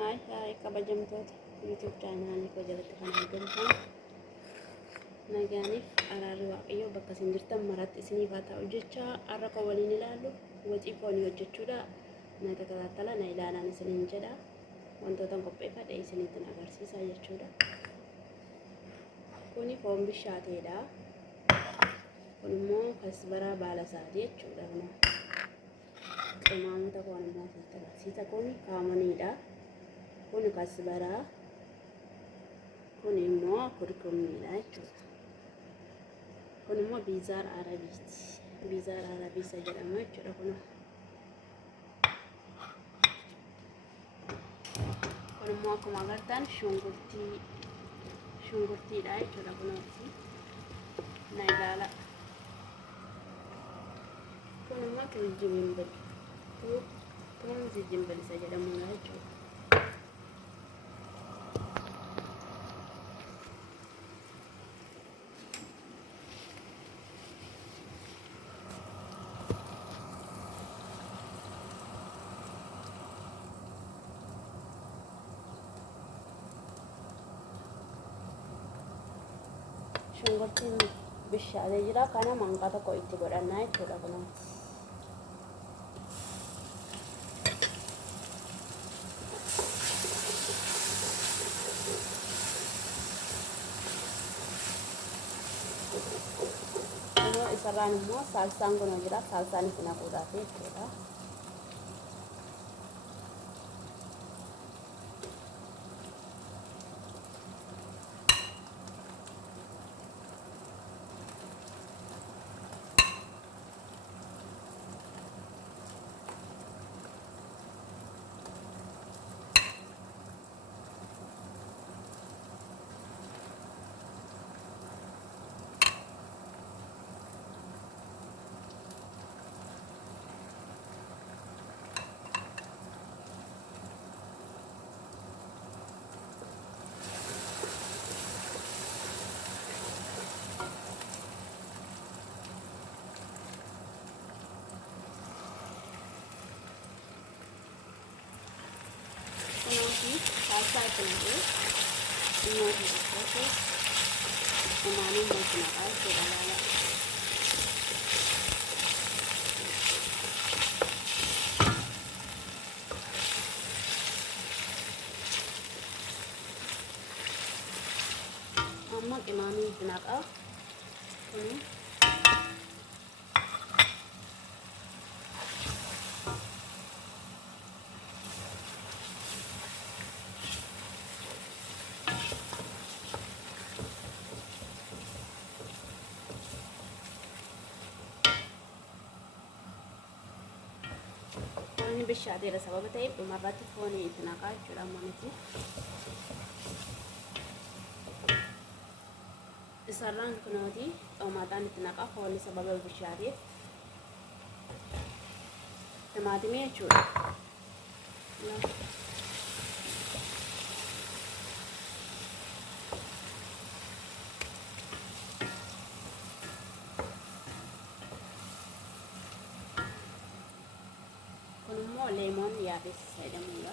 Hai kabajamtoota YouTube chaanaalii koo jalatti kan argamtan nagaaniif araarri waaqayyoo bakka isin jirtan maratti isiniif haa ta'u jecha har'a kan waliin ilaallu wacii foonii hojjechuudha. Na tajaajila na ilaalan isiniin jedha. Wantoota qopheeffadhe isinitti agarsiisa jechuudha. Kuni foon bishaateedha. Kun immoo kasbaraa baala isaati jechuudha. Qimaamuta foon immoo asitti agarsiisa. Kun kaamoniidha. Kun kasbaraa. Kun immoo kurkumiidha jechuudha. Kun immoo biizaar arabiiti. Biizaar arabii isa jedhama jechuudha. Kun immoo akkuma agartan shunkurtiidha jechuudha. Kunuunsi na ilaala. Kun immoo tuunzi jimbal isa jedhamudha jechuudha. Shungurtiin bishaatee jira. Kana manqaa tokko itti godhannaa jechuudha. Kunuunsi isarraan immoo saalsaan kun jira. Saalsaan itti naquudhaaf jechuudha. Salsa itu ini proses kemarin mau kenal segala amma kemarin kenal ini bishaatee sababa ta'eef dhumarratti foonii itti naqaa jechuudha. Ammanitti isarraan kunooti xoomaadhaan itti naqaa foonii sababa bishaateef timaatimii jechuudha. Lemon yaabes jedhamudha.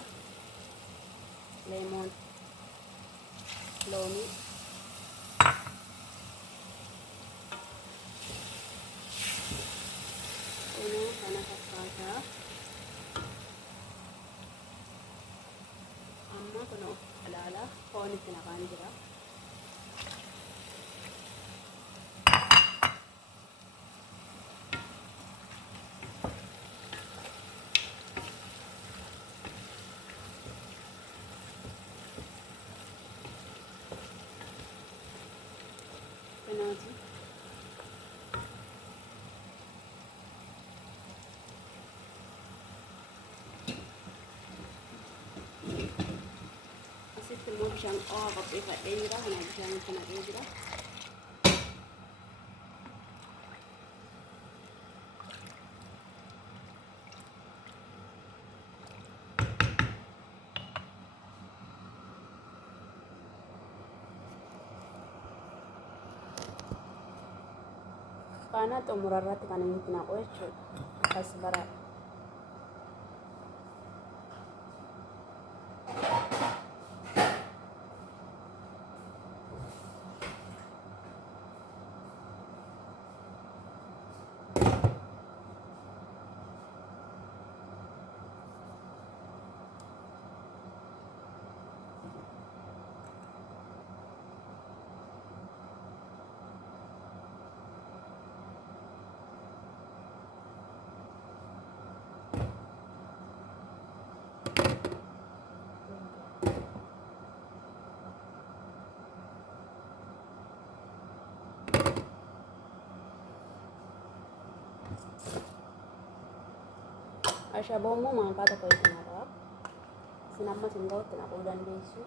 Lemon loomii kunoo kana fakkaata. Amma kunoo ilaala foon itti naqaan jira. Asitti immoo bishaan qo'aa qopheeffadhee jira. Kana bishaan itti naqee jira. Kana xumurarratti kan inni itti naqu jechuudha. Kasbaraa Ashaboo immoo maakaa tokko isinarraa isin amma isin ga'utti naquu dandeessu.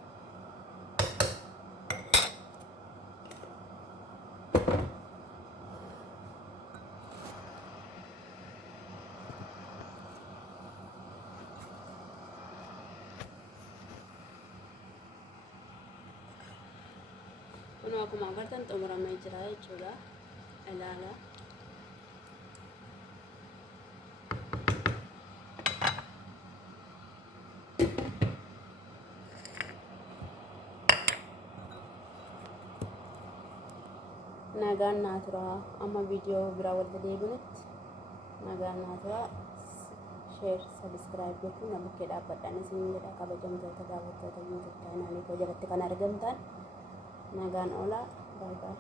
Kun akkuma agartan xumuramee jira jechuudha. Ilaala. Nagaan naa turaa. Amma viidiyoo biraa walitti deebinutti nagaan naa turaa. Share, subscribe gochuun na bukkee dhaabbadhaan isin jedha. Kabajamtoota daawwattoota YouTube chaanaalii koo jalatti kan argamtan nagaan oolaa. Bye bye.